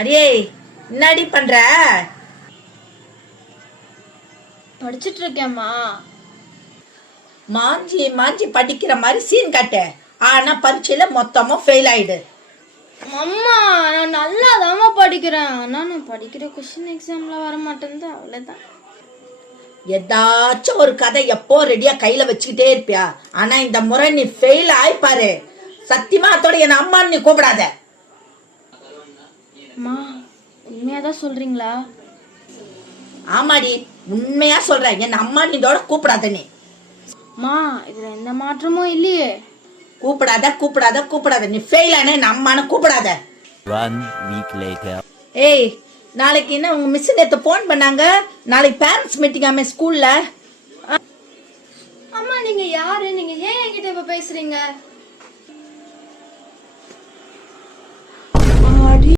அடியே என்னடி பண்ற? படிச்சிட்டு இருக்கேம்மா. மாஞ்சி மாஞ்சி படிக்கிற மாதிரி சீன் காட்ட, ஆனா பரீட்சையில மொத்தமா ஃபெயில் ஆயிடு. அம்மா நான் நல்லா தாம்மா படிக்கிறேன், ஆனா நான் படிக்கிற கொஸ்டின் எக்ஸாம்ல வர மாட்டேங்குது, அவ்வளவுதான். ஏதாச்சும் ஒரு கதை எப்போ ரெடியா கையில வச்சுக்கிட்டே இருப்பியா? ஆனா இந்த முறை நீ ஃபெயில் ஆயிப்பாரு. சத்தியமா அதோட என் அம்மா நீ கூப்பிடாத. அம்மா உண்மையாதான் சொல்றீங்களா? ஆமாடி, உண்மையா சொல்றேன். என் அம்மா நீதோட கூப்பிடாத. நீ அம்மா இதுல எந்த மாற்றமும் இல்லையே. கூப்பிடாத கூப்பிடாத கூப்பிடாத. நீ ஃபெயில் ஆன என் அம்மானு கூப்பிடாத. 1 week later. ஏய், நாளைக்கு என்ன உங்க மிஸ் நேத்து போன் பண்ணாங்க, நாளைக்கு பேரண்ட்ஸ் மீட்டிங் ஆமே ஸ்கூல்ல. அம்மா நீங்க யாரு? நீங்க ஏன் என்கிட்ட இப்ப பேசுறீங்க?